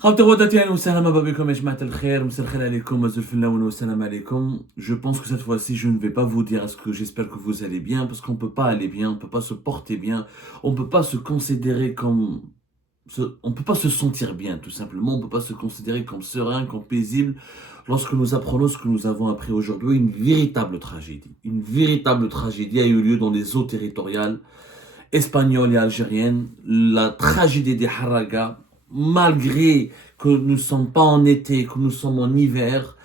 خاوتي غداتي اهلا وسهلا مرحبا بكم يا جماعة الخير مساء الخير عليكم وزلف النون والسلام عليكم. Je pense que cette fois-ci je ne vais pas vous dire à ce que j'espère que vous allez bien parce qu'on peut pas aller bien, on peut pas se porter bien, on peut pas se considérer comme on peut pas se sentir bien tout simplement, on peut pas se considérer comme serein, comme paisible lorsque nous apprenons ce que nous avons appris aujourd'hui, une véritable tragédie. Une véritable tragédie a eu lieu dans les eaux territoriales espagnoles et algériennes, la tragédie des Haraga, malgré que nous ne sommes pas en été, que nous sommes en hiver,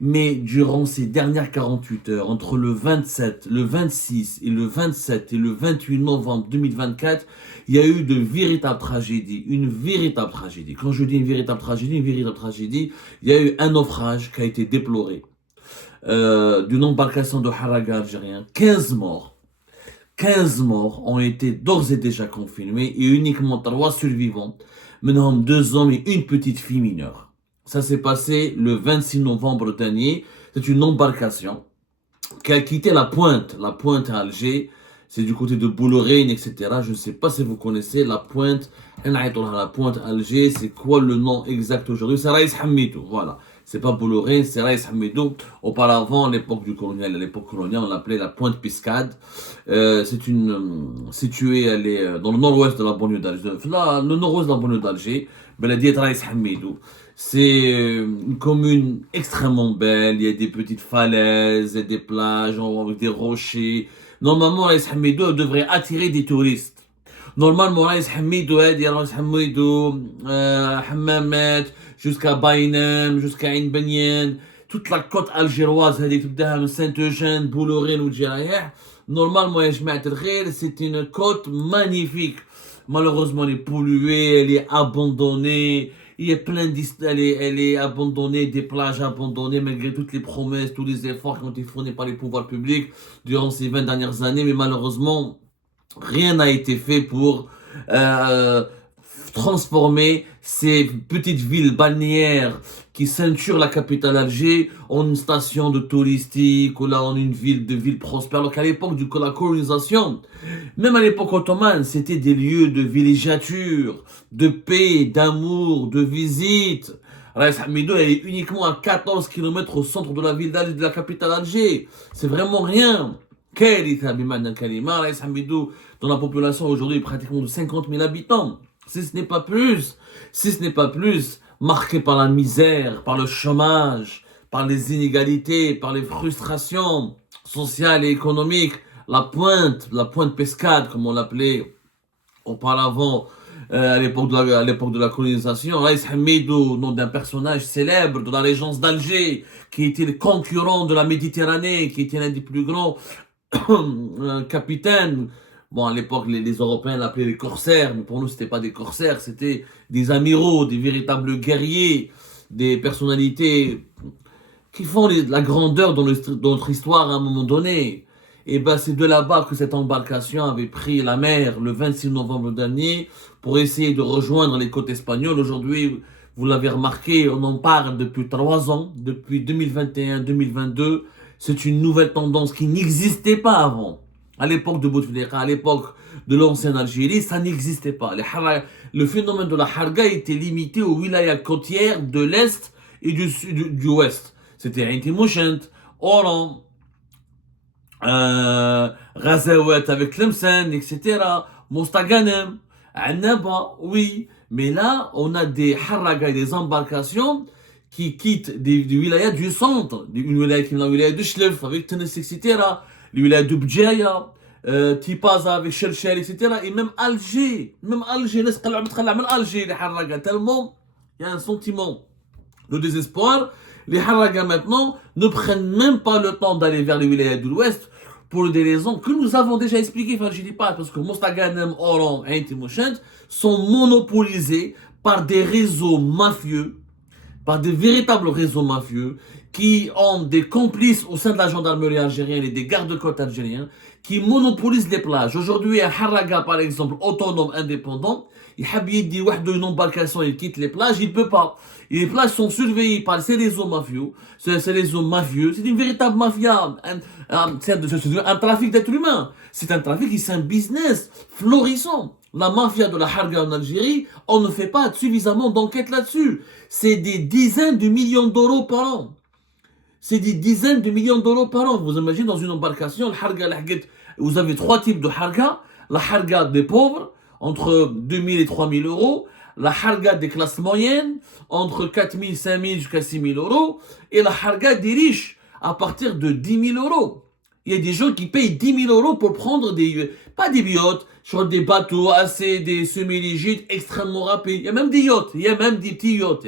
mais durant ces dernières 48 heures, entre le 27, le 26 et le 27 et le 28 novembre 2024, il y a eu de véritables tragédies, une véritable tragédie. Quand je dis une véritable tragédie, il y a eu un naufrage qui a été déploré d'une embarcation de Haraga algérien, 15 morts. 15 morts ont été d'ores et déjà confirmés et uniquement 3 survivants, menant 2 hommes et une petite fille mineure. Ça s'est passé le 26 novembre dernier. C'est une embarcation qui a quitté la pointe à Alger. C'est du côté de Boulorène, etc. Je ne sais pas si vous connaissez la pointe. La pointe Alger, c'est quoi le nom exact aujourd'hui? C'est Raïs Hamidou, voilà. C'est pas Boulorène, c'est Raïs Hamidou. Auparavant, à l'époque coloniale, on l'appelait la pointe Piscade. C'est située, elle est dans le nord-ouest de la banlieue d'Alger. Là, le nord-ouest de la banlieue d'Alger. Beladiet Raïs Hamidou. C'est une commune extrêmement belle. Il y a des petites falaises, des plages avec des rochers. Normalement, Raïs Hamidou devrait attirer des touristes. Normalement, Raïs Hamidou, Hammamet, jusqu'à Baïnem, jusqu'à Ain Benyen, toute la côte algéroise, Saint-Eugène, Boulorène ou Djerayah. Normalement, c'est une côte magnifique. Malheureusement, elle est polluée, elle est abandonnée. Il y a plein d'histoires, elle est abandonnée, des plages abandonnées, malgré toutes les promesses, tous les efforts qui ont été fournis par les pouvoirs publics durant ces 20 dernières années. Mais malheureusement, rien n'a été fait pour transformer ces petites villes balnéaires qui ceinturent la capitale Alger en une station de touristique ou là en une ville prospère. Alors qu'à l'époque de la colonisation, même à l'époque ottomane, c'était des lieux de villégiature, de paix, d'amour, de visite. Raïs Hamidou est uniquement à 14 km au centre de la ville d'Alger, de la capitale Alger. C'est vraiment rien. Raïs Hamidou, dans la population aujourd'hui, pratiquement de 50 000 habitants. Si ce n'est pas plus, marqué par la misère, par le chômage, par les inégalités, par les frustrations sociales et économiques, la pointe Pescade, comme on l'appelait auparavant, à l'époque de la colonisation. Raïs Hamidou, nom d'un personnage célèbre de la régence d'Alger, qui était le concurrent de la Méditerranée, qui était l'un des plus grands capitaines. Bon, à l'époque, les Européens l'appelaient les corsaires, mais pour nous, c'était pas des corsaires, c'était des amiraux, des véritables guerriers, des personnalités qui font la grandeur dans notre histoire à un moment donné. Et ben, c'est de là-bas que cette embarcation avait pris la mer le 26 novembre dernier pour essayer de rejoindre les côtes espagnoles. Aujourd'hui, vous l'avez remarqué, on en parle depuis 3 ans, depuis 2021-2022. C'est une nouvelle tendance qui n'existait pas avant. À l'époque de Bouteflika, à l'époque de l'ancienne Algérie, ça n'existait pas. Le phénomène de la harga était limité aux wilayas côtières de l'Est et du Ouest. C'était Ain Timoshent, Oran, Ghazawet avec Tlemcen, etc. Mostaganem, Annaba, oui. Mais là, on a des haragas et des embarcations qui quittent des wilayas du centre. Une wilaya qui est la wilaya de Chlef avec Tennessee, etc. Les wilayas de Bdjaya, Tipaza avec Cherchel, etc. Et même Alger, Alger, les haragas, tellement il y a un sentiment de désespoir. Les haragas maintenant ne prennent même pas le temps d'aller vers les wilayas de l'Ouest pour des raisons que nous avons déjà expliquées. Enfin, je dis pas parce que Mostaganem, Oran et Timoshent sont monopolisés par des réseaux mafieux, par des véritables réseaux mafieux qui ont des complices au sein de la gendarmerie algérienne et des gardes-côtes algériens qui monopolisent les plages. Aujourd'hui, un haraga, par exemple, autonome, indépendant, il habite dit une embarcation, il quitte les plages, il peut pas. Et les plages sont surveillées par ces réseaux mafieux. C'est une véritable mafia. C'est un trafic d'êtres humains. C'est un trafic qui c'est un business florissant. la mafia de la harga en Algérie, on ne fait pas suffisamment d'enquêtes là-dessus. C'est des dizaines de millions d'euros par an. C'est des dizaines de millions d'euros par an. Vous imaginez dans une embarcation, vous avez trois types de harga. La harga des pauvres, entre 2000 et 3000 euros. La harga des classes moyennes, entre 4000, 5000 jusqu'à 6000 euros. Et la harga des riches, à partir de 10 000 euros. Il y a des gens qui payent 10 000 euros pour prendre pas des yachts, sur des bateaux assez, des semi-rigides extrêmement rapides. Il y a même des yachts, il y a même des petits yachts,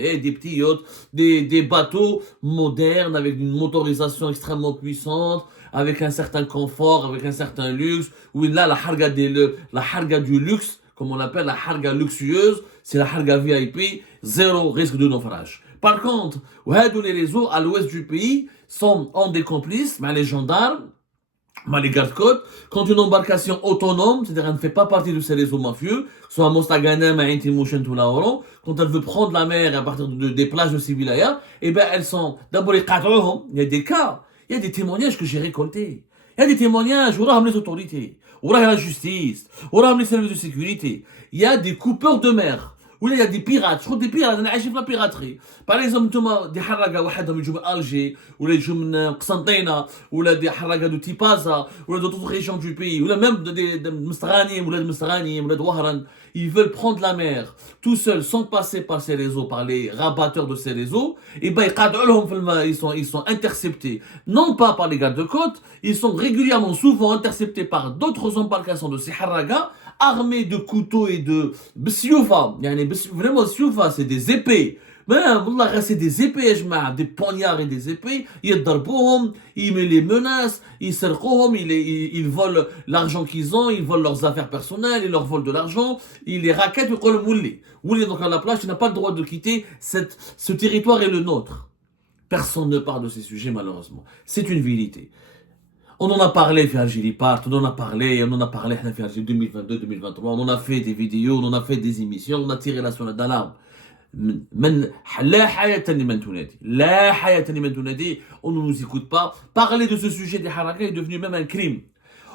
des bateaux modernes avec une motorisation extrêmement puissante, avec un certain confort, avec un certain luxe. Oui, là, la harga du luxe, comme on l'appelle, la harga luxueuse, c'est la harga VIP, zéro risque de naufrage. Par contre, les réseaux à l'ouest du pays ont des complices, mais les gendarmes, les gardes-côtes, quand une embarcation autonome, c'est-à-dire elle ne fait pas partie de ces réseaux mafieux, soit Mostaganem, Intimouchen, tout là, quand elle veut prendre la mer à partir des plages de Sibilaya, eh ben elles sont, d'abord, il y a des cas, il y a des témoignages que j'ai récoltés. Il y a des témoignages, on a les autorités, on a la justice, on a les services de sécurité. Il y a des coupeurs de mer. Ou il y a des pirates, je trouve des pirates, on a acheté la piraterie. Par exemple, des haraga wahadam يجوا من Alger, ou les يجوا من قسنطينة, ou des haraga de Tipaza, ou d'autres régions du pays, ou même des Mstaghanim, ou des Mstaghanim, ou des Wahran, ils veulent prendre la mer tout seuls, sans passer par ces réseaux, par les rabatteurs de ces réseaux, et ben ils sont interceptés, non pas par les gardes-côtes, ils sont régulièrement, souvent interceptés par d'autres embarcations de ces haragas, armés de couteaux et de bsioufa. Vraiment, bsioufa, c'est des épées. Mais wallah, c'est des épées, des poignards et des épées. Ils les menacent, ils volent l'argent qu'ils ont, ils volent leurs affaires personnelles, ils leur volent de l'argent, ils les raquettent, ils le moulent. Donc à la plage, tu n'as pas le droit de quitter ce territoire est le nôtre. Personne ne parle de ces sujets, malheureusement. C'est une vérité. On en a parlé, Algérie Part, on en a parlé 2022, 2023, on en a fait des vidéos, on en a fait des émissions, on a tiré la sonnette d'alarme. On ne nous écoute pas. Parler de ce sujet des haragas est devenu même un crime.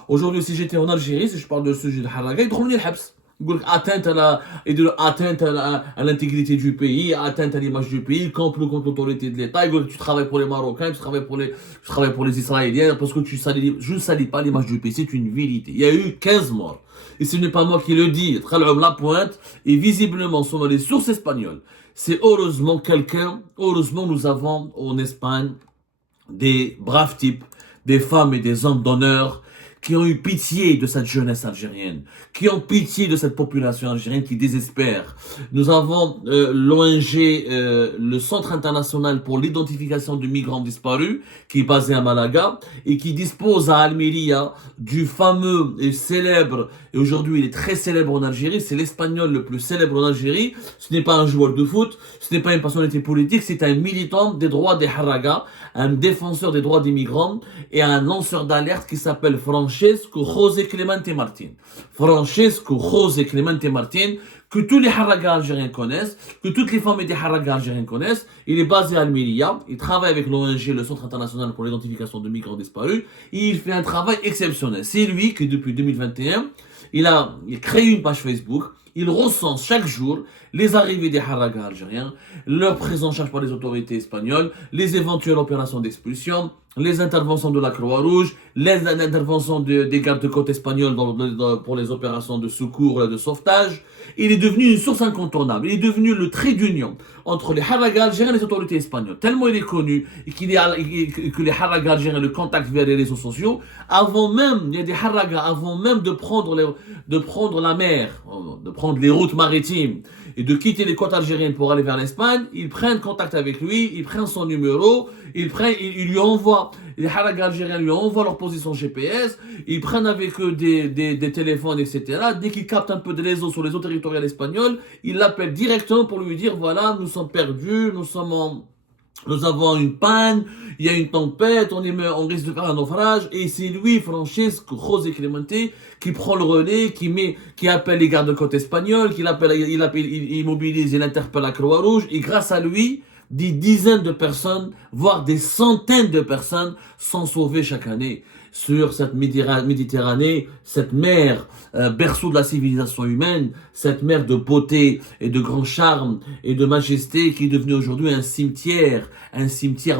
Aujourd'hui, si j'étais en Algérie, si je parle de ce sujet des haragas, ils devront l'habs. Atteinte à l'intégrité du pays, atteinte à l'image du pays, complot contre l'autorité de l'État. Tu travailles pour les Marocains, tu travailles pour les Israéliens, parce que je ne salis pas l'image du pays. C'est une vérité. Il y a eu 15 morts. Et ce n'est pas moi qui le dis. La pointe, et visiblement, selon les sources espagnoles, c'est heureusement nous avons en Espagne des braves types, des femmes et des hommes d'honneur, qui ont eu pitié de cette jeunesse algérienne, qui ont pitié de cette population algérienne qui désespère. Nous avons l'ONG, le Centre international pour l'identification de migrants disparus, qui est basé à Malaga, et qui dispose à Almeria du fameux et célèbre, et aujourd'hui il est très célèbre en Algérie, c'est l'espagnol le plus célèbre en Algérie, ce n'est pas un joueur de foot, ce n'est pas une personnalité politique, c'est un militant des droits des Haragas, un défenseur des droits des migrants, et un lanceur d'alerte qui s'appelle Francesco José Clemente Martin. Francesco José Clemente Martin, que tous les haragas algériens connaissent, que toutes les femmes et des haragas algériens connaissent. Il est basé à Almeria, il travaille avec l'ONG, le Centre international pour l'identification de migrants disparus, et il fait un travail exceptionnel. C'est lui qui, depuis 2021, il crée une page Facebook, il recense chaque jour les arrivées des haragas algériens, leur prise en charge par les autorités espagnoles, les éventuelles opérations d'expulsion, les interventions de la Croix-Rouge, les interventions des gardes-côtes espagnols pour les opérations de secours et de sauvetage. Il est devenu une source incontournable. Il est devenu le trait d'union entre les haragas algériens et les autorités espagnoles. Tellement il est connu et que les haragas algériens le contactent via les réseaux sociaux. Il y a des haragas, avant même de prendre la mer, de prendre les routes maritimes et de quitter les côtes algériennes pour aller vers l'Espagne, ils prennent contact avec lui, ils prennent son numéro, ils lui envoient, les haragas algériens lui envoient leur position GPS, ils prennent avec eux des téléphones, etc. Dès qu'ils captent un peu de réseau sur les eaux territoriales espagnoles, ils l'appellent directement pour lui dire, voilà, nous sommes perdus, nous avons une panne, il y a une tempête, on risque de faire un naufrage, et c'est lui, Francesco José Clemente, qui prend le relais, qui appelle les gardes-côtes espagnols, il mobilise, il interpelle la Croix-Rouge, et grâce à lui, des dizaines de personnes, voire des centaines de personnes sont sauvées chaque année. sur cette Méditerranée, cette mer, berceau de la civilisation humaine, cette mer de beauté et de grand charme et de majesté qui est devenue aujourd'hui un cimetière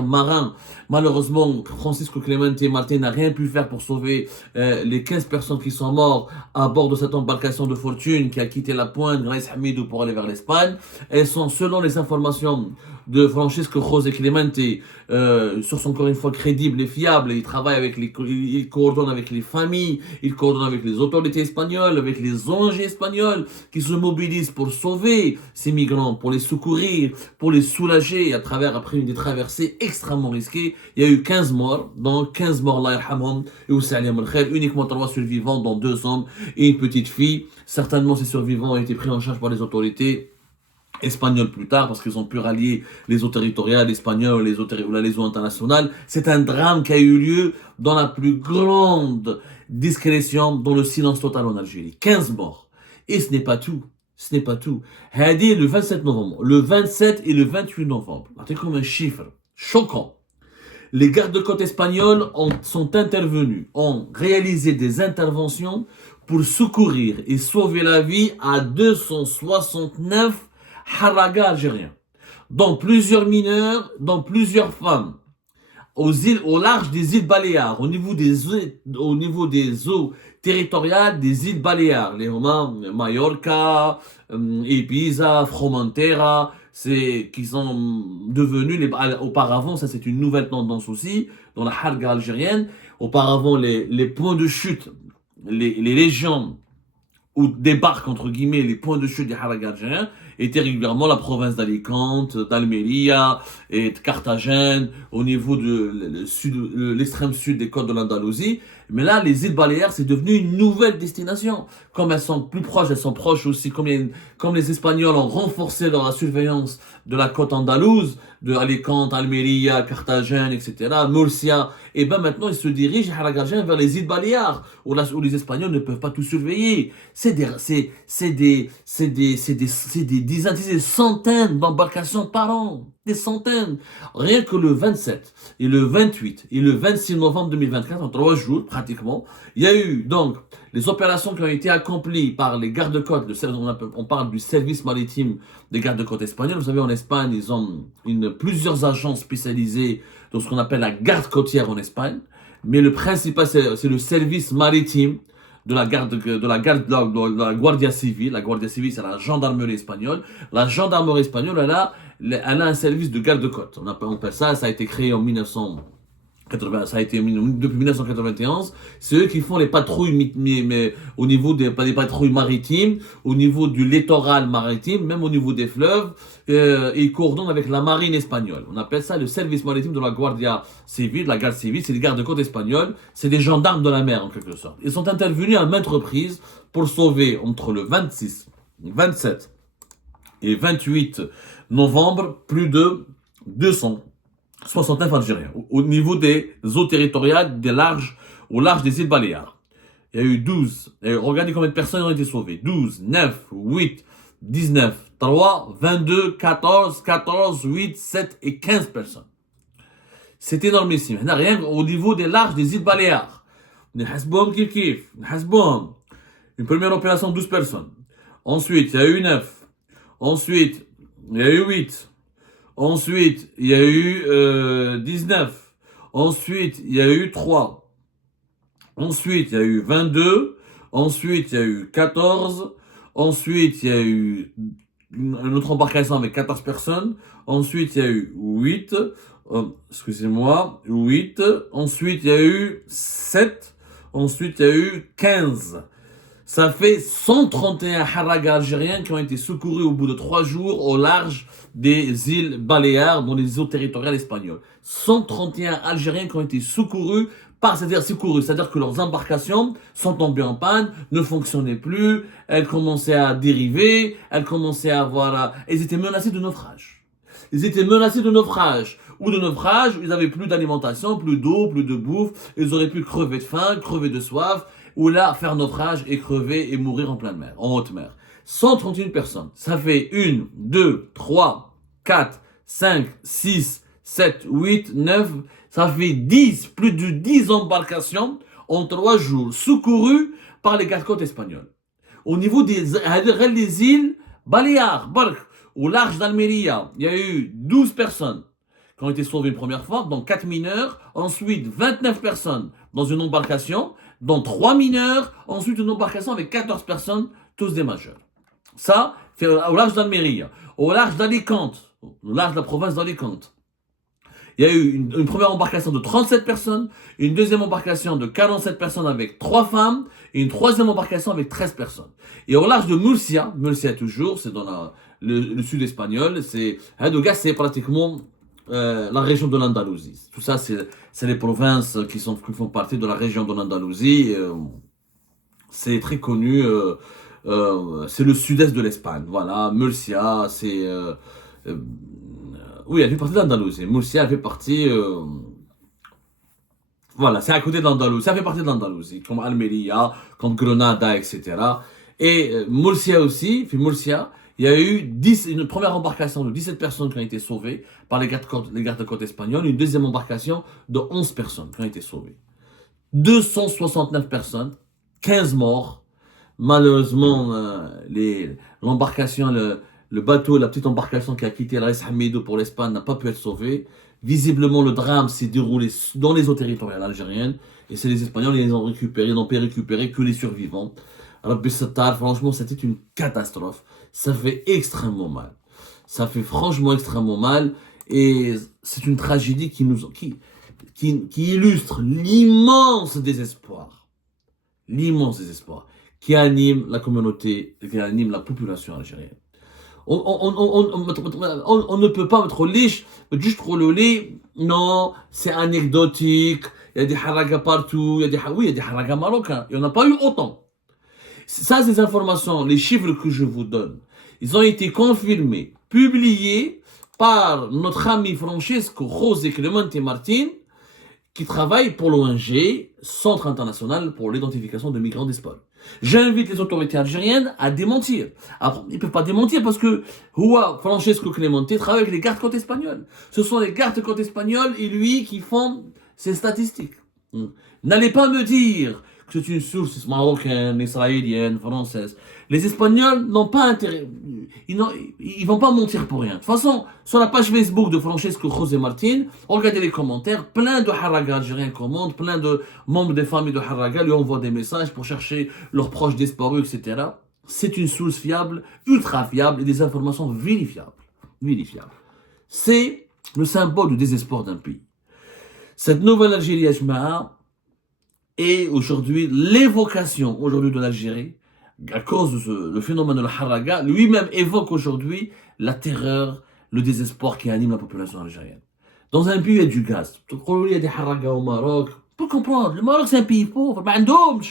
marin. Malheureusement, Francisco Clemente Martin n'a rien pu faire pour sauver les 15 personnes qui sont mortes à bord de cette embarcation de fortune qui a quitté la pointe Grace Hamidou pour aller vers l'Espagne. Elles sont, selon les informations de Francisco José Clemente, source encore une fois crédible et fiable. Il travaille avec il coordonne avec les familles, il coordonne avec les autorités espagnoles, avec les ONG espagnols qui se mobilisent pour sauver ces migrants, pour les secourir, pour les soulager à travers, après une des traversées extrêmement risquées. Il y a eu 15 morts, donc 15 morts, Allah yarhamhum, et aussi alayhim al-khair, uniquement 3 survivants, dont 2 hommes et une petite fille. Certainement, ces survivants ont été pris en charge par les autorités espagnols plus tard, parce qu'ils ont pu rallier les eaux territoriales espagnoles ou les eaux internationales. C'est un drame qui a eu lieu dans la plus grande discrétion, dans le silence total en Algérie. 15 morts. Et ce n'est pas tout. Ce n'est pas tout. Hadi le 27 novembre, le 27 et le 28 novembre. C'est comme un chiffre choquant. Les gardes-côtes espagnols sont intervenus, ont réalisé des interventions pour secourir et sauver la vie à 269 haragas algériens, dont plusieurs mineurs, dont plusieurs femmes, au large des îles Baléares, au niveau des eaux territoriales des îles Baléares, les Romains, Mallorca, Ibiza, Formentera, qui sont devenus, auparavant, ça c'est une nouvelle tendance aussi, dans la harga algérienne, auparavant les points de chute, les légions où débarquent entre guillemets les points de chute des haragas algériens, était régulièrement la province d'Alicante, d'Almeria et de Carthagène, au niveau de l'extrême sud des côtes de l'Andalousie. Mais là, les îles Baléares, c'est devenu une nouvelle destination. Comme elles sont plus proches, elles sont proches aussi, comme les Espagnols ont renforcé leur surveillance de la côte andalouse, de Alicante, Almeria, Carthagène, etc., Murcia, et ben maintenant ils se dirigent vers les îles Baléares, où les Espagnols ne peuvent pas tout surveiller. C'est des dizaines, des centaines d'embarcations par an. Des centaines. Rien que le 27 et le 28 et le 26 novembre 2024, en 3 jours pratiquement, il y a eu donc les opérations qui ont été accomplies par les gardes-côtes. On parle du service maritime des gardes-côtes espagnols. Vous savez, en Espagne, ils ont plusieurs agents spécialisés dans ce qu'on appelle la garde côtière en Espagne. Mais le principal, c'est le service maritime de la Guardia Civil. La Guardia Civil, c'est la gendarmerie espagnole. La gendarmerie espagnole, elle a un service de garde-côte. On appelle ça a été créé en 1980, ça a été depuis 1991. C'est eux qui font les patrouilles, mais au niveau des patrouilles maritimes, au niveau du littoral maritime, même au niveau des fleuves, ils coordonnent avec la marine espagnole. On appelle ça le service maritime de la Guardia Civil, la garde civile, c'est les gardes-côtes espagnols, c'est des gendarmes de la mer en quelque sorte. Ils sont intervenus à maintes reprises pour sauver entre le 26, 27 et 28 novembre plus de 269 Algériens au niveau des eaux territoriales au large des îles Baléares. Il y a eu 12. Et regardez combien de personnes ont été sauvées. 12, 9, 8, 19, 3, 22, 14, 8, 7 et 15 personnes. C'est énormissime. Rien au niveau des larges des îles Baléares. Une première opération, 12 personnes. Ensuite, il y a eu 9. Ensuite, il y a eu 8. Ensuite, il y a eu 19. Ensuite, il y a eu 3. Ensuite, il y a eu 22. Ensuite, il y a eu 14. Ensuite, il y a eu une autre embarcation avec 14 personnes. Ensuite, il y a eu 8. Excusez-moi, 8. Ensuite, il y a eu 7. Ensuite, il y a eu 15. Ça fait 131 haragas algériens qui ont été secourus au bout de 3 jours au large des îles Baléares, dans les eaux territoriales espagnoles. 131 Algériens qui ont été secourus c'est-à-dire que leurs embarcations sont tombées en panne, ne fonctionnaient plus, elles commençaient à dériver, elles étaient menacées de naufrage. Ils étaient menacés de naufrage. Ou de naufrage, où ils n'avaient plus d'alimentation, plus d'eau, plus de bouffe, ils auraient pu crever de faim, crever de soif, ou là, faire naufrage et crever et mourir en pleine mer, en haute mer. 131 personnes. Ça fait 1, 2, 3, 4, 5, 6, 7, 8, 9, ça fait 10, plus de 10 embarcations en 3 jours, secourus par les gardes-côtes espagnols. Au niveau des îles Baléares, au large d'Almeria, il y a eu 12 personnes qui ont été sauvées une première fois, dont 4 mineurs, ensuite 29 personnes dans une embarcation, dont 3 mineurs, ensuite une embarcation avec 14 personnes, tous des majeurs. Ça, c'est au large d'Almeria. Au large d'Alicante, au large de la province d'Alicante, il y a eu une première embarcation de 37 personnes, une deuxième embarcation de 47 personnes avec 3 femmes, et une troisième embarcation avec 13 personnes. Et au large de Murcia toujours, c'est dans le sud espagnol, c'est pratiquement la région de l'Andalousie. Tout ça, c'est les provinces qui font partie de la région de l'Andalousie. C'est très connu, c'est le sud-est de l'Espagne. Voilà, Murcia, c'est... oui, elle fait partie de l'Andalousie. Murcia, elle fait partie... voilà, c'est à côté de l'Andalousie. Ça fait partie de l'Andalousie, comme Almeria, comme Grenada, etc. Et Murcia aussi, puis Murcia, il y a eu une première embarcation de 17 personnes qui ont été sauvées par les gardes-côtes espagnols, une deuxième embarcation de 11 personnes qui ont été sauvées. 269 personnes, 15 morts. Malheureusement, l'embarcation, le bateau, la petite embarcation qui a quitté l'Aïs Hamidou pour l'Espagne n'a pas pu être sauvée. Visiblement, le drame s'est déroulé dans les eaux territoriales algériennes. Et c'est les Espagnols qui les ont récupérés, ils n'ont pu récupérer que les survivants. Rabbi Sattar, franchement, c'était une catastrophe. Ça fait extrêmement mal. Ça fait franchement extrêmement mal. Et c'est une tragédie qui illustre l'immense désespoir. L'immense désespoir qui anime la communauté, qui anime la population algérienne. On ne peut pas mettre liche, juste rouler. Non, c'est anecdotique. Il y a des haragas partout. Oui, il y a des haragas marocains. Il n'y en a pas eu autant. Ça, ces informations, les chiffres que je vous donne, ils ont été confirmés, publiés par notre ami Francesco José Clemente Martin, qui travaille pour l'ONG Centre International pour l'Identification de Migrants d'Espagne. J'invite les autorités algériennes à démentir. Après, ils ne peuvent pas démentir parce que Francesco Clemente travaille avec les gardes-côtes espagnols. Ce sont les gardes-côtes espagnols et lui qui font ces statistiques. N'allez pas me dire que c'est une source marocaine, israélienne, française. Les Espagnols n'ont pas intérêt. Ils vont pas mentir pour rien. De toute façon, sur la page Facebook de Francesco José Martin, regardez les commentaires, plein de haragas algériens commentent, plein de membres des familles de haragas lui envoient des messages pour chercher leurs proches disparus, etc. C'est une source fiable, ultra fiable et des informations vérifiables. C'est le symbole du désespoir d'un pays. Cette nouvelle Algérie, Ajma'a, est aujourd'hui l'évocation aujourd'hui de l'Algérie, à cause de le phénomène de la haraga, lui-même évoque aujourd'hui la terreur, le désespoir qui anime la population algérienne. Dans un pays, il y a du gaz. Il y a des haragas au Maroc. Pour comprendre, le Maroc, c'est un pays pauvre. Le Maroc,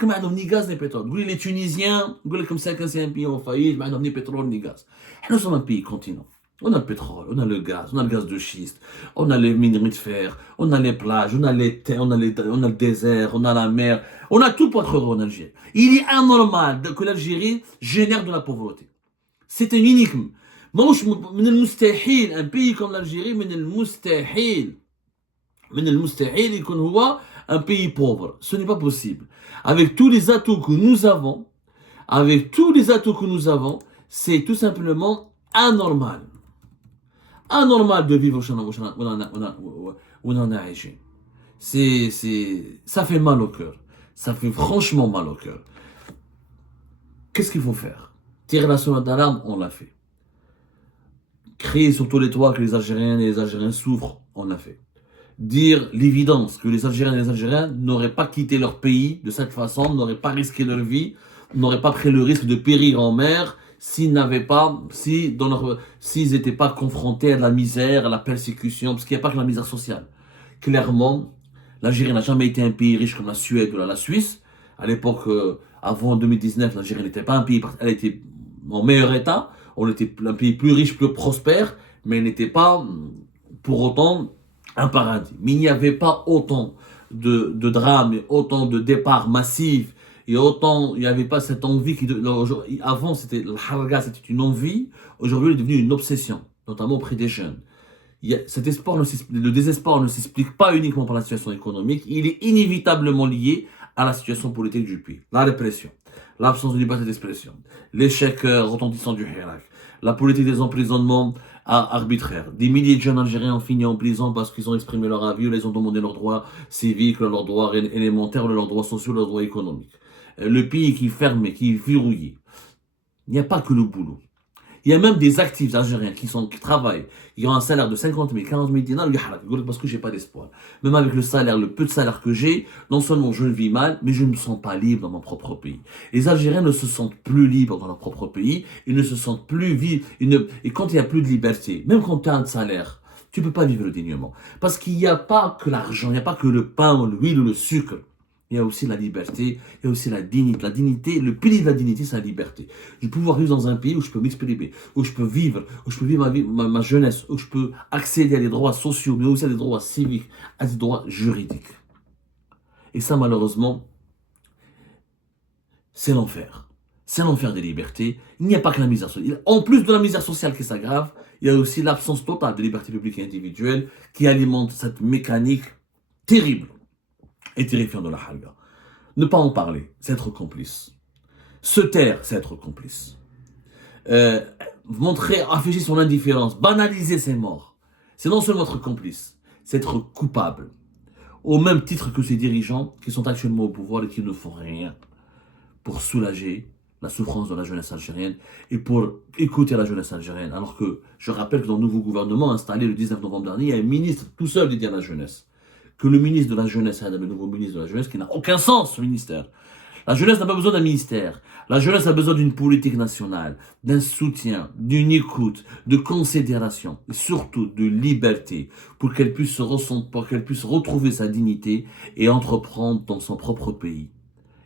il n'y a ni gaz ni pétrole. Les Tunisiens, comme ça, c'est un pays en faillite, il n'y a ni pétrole ni gaz. Nous sommes un pays continent. On a le pétrole, on a le gaz de schiste, on a les minerais de fer, on a les plages, on a les terres, on a le désert, on a la mer, on a tout pour être heureux en Algérie. Il est anormal que l'Algérie génère de la pauvreté. C'est un énigme. Un pays comme l'Algérie, il est un pays pauvre. Ce n'est pas possible. Avec tous les atouts que nous avons, c'est tout simplement anormal. Anormal de vivre où on a agi. Ça fait mal au cœur. Ça fait franchement mal au cœur. Qu'est-ce qu'il faut faire? Tirer la sonnette d'alarme, on l'a fait. Crier sur tous les toits que les Algériennes et les Algériens souffrent, on l'a fait. Dire l'évidence que les Algériens et les Algériens n'auraient pas quitté leur pays de cette façon, n'auraient pas risqué leur vie, n'auraient pas pris le risque de périr en mer, s'ils n'étaient pas confrontés à la misère, à la persécution, parce qu'il n'y a pas que la misère sociale. Clairement, l'Algérie n'a jamais été un pays riche comme la Suède ou la Suisse. À l'époque, avant 2019, l'Algérie n'était pas un pays, elle était en meilleur état. On était un pays plus riche, plus prospère, mais elle n'était pas pour autant un paradis. Mais il n'y avait pas autant de drames, et autant de départs massifs, et autant, il n'y avait pas cette envie avant, le haraga, c'était une envie. Aujourd'hui, il est devenu une obsession, notamment auprès des jeunes. le désespoir ne s'explique pas uniquement par la situation économique, il est inévitablement lié à la situation politique du pays. La répression, l'absence de liberté d'expression, l'échec retentissant du Hirak, la politique des emprisonnements arbitraires. Des milliers de jeunes Algériens ont fini en prison parce qu'ils ont exprimé leur avis, ou ils ont demandé leurs droits civiques, leurs droits élémentaires, leurs droits sociaux, leurs droits économiques. Le pays qui est fermé, qui est verrouillé. Il n'y a pas que le boulot. Il y a même des actifs algériens qui travaillent, qui ont un salaire de 50 000, 40 000 dinars, parce que j'ai pas d'espoir. Même avec le peu de salaire que j'ai, non seulement je vis mal, mais je ne me sens pas libre dans mon propre pays. Les Algériens ne se sentent plus libres dans leur propre pays, ils ne se sentent plus vivre, et quand il n'y a plus de liberté, même quand tu as un salaire, tu ne peux pas vivre dignement. Parce qu'il n'y a pas que l'argent, il n'y a pas que le pain, l'huile ou le sucre. Il y a aussi la liberté, il y a aussi la dignité. La dignité, le pilier de la dignité, c'est la liberté. Je peux pouvoir vivre dans un pays où je peux m'exprimer, où je peux vivre ma jeunesse, où je peux accéder à des droits sociaux, mais aussi à des droits civiques, à des droits juridiques. Et ça, malheureusement, c'est l'enfer. C'est l'enfer des libertés. Il n'y a pas que la misère sociale. En plus de la misère sociale qui s'aggrave, il y a aussi l'absence totale de liberté publique et individuelle qui alimente cette mécanique terrible et terrifiant de la halga. Ne pas en parler, c'est être complice. Se taire, c'est être complice. Afficher son indifférence, banaliser ses morts, c'est non seulement être complice, c'est être coupable. Au même titre que ces dirigeants qui sont actuellement au pouvoir et qui ne font rien pour soulager la souffrance de la jeunesse algérienne et pour écouter la jeunesse algérienne. Alors que je rappelle que dans le nouveau gouvernement installé le 19 novembre dernier, il y a un ministre tout seul dédié à la jeunesse. Que le ministre de la Jeunesse, le nouveau ministre de la Jeunesse, qui n'a aucun sens, ce ministère. La jeunesse n'a pas besoin d'un ministère. La jeunesse a besoin d'une politique nationale, d'un soutien, d'une écoute, de considération, et surtout de liberté, pour qu'elle puisse retrouver sa dignité et entreprendre dans son propre pays.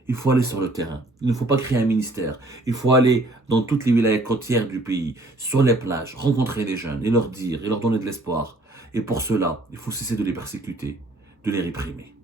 Il faut aller sur le terrain. Il ne faut pas créer un ministère. Il faut aller dans toutes les villages côtières du pays, sur les plages, rencontrer les jeunes et leur donner de l'espoir. Et pour cela, il faut cesser de les persécuter, de les réprimer.